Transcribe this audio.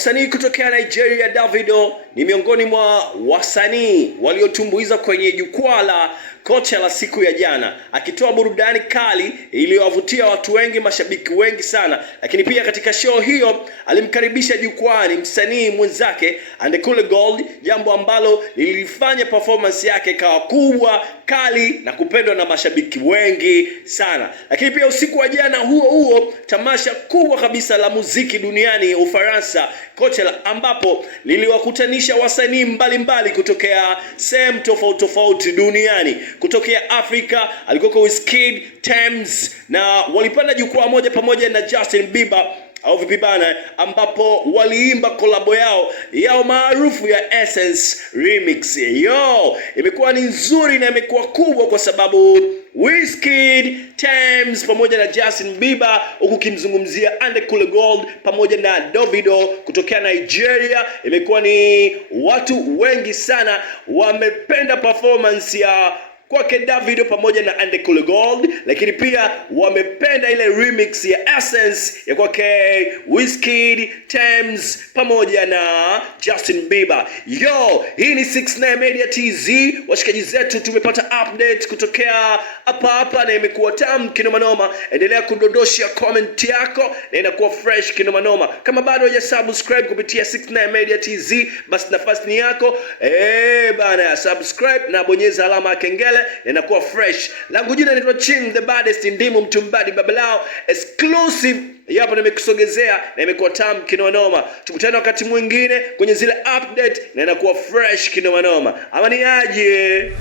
Msanii kutokea Nigeria Davido ni miongoni mwa wasanii waliotumbuiza kwenye jukwaa la Coachella siku ya jana, akitoa burudani kali iliyowavutia watu wengi, mashabiki wengi sana. Lakini pia katika show hiyo alimkaribisha jukwani msanii mwenzake Adekunle Gold, jambo ambalo lilifanya performance yake kawa kubwa, kali na kupendwa na mashabiki wengi sana. Lakini pia usiku wa jana huo tamasha kubwa kabisa la muziki duniani Ufaransa, Coachella, ambapo liliwakutanisha wasanii mbalimbali kutokea sehemu tofauti duniani. Kutokea Afrika alikuwa Wizkid, Tems, na walipanda jukwaa moja pamoja na Justin Bieber au vipi bana, ambapo waliimba kolabo yao maarufu ya Essence Remix. Imekuwa ni nzuri na imekuwa kubwa kwa sababu Wizkid, Tems pamoja na Justin Bieber, huku kimzungumzia Adekunle Gold pamoja na Davido kutokea Nigeria. Imekuwa ni watu wengi sana wamependa performance ya kwake Davido pamoja na Adekunle Gold, lakini pia wamependa ile remix ya Essence ya kwake Wizkid, Tems pamoja na Justin Bieber. Hii ni 69 Media TZ. Washikaji zetu, tumepata update kutokea hapa na imekuwa tamu kinoma noma. Endelea kudondosha comment yako na inakuwa fresh kinoma noma. Kama bado hujasubscribe kupitia 69 Media TZ, basi nafasi ni yako. Bana, subscribe na bonyeza alama ya kengele na inakuwa fresh. Langu jina naitwa Ching the baddest, ndimu mtumbadi babalao exclusive. Yapo nimekusogezea na imekuwa tamu kinoma noma. Tukutane wakati mwingine kwenye zile update na inakuwa fresh kinoma noma. Ama ni aje?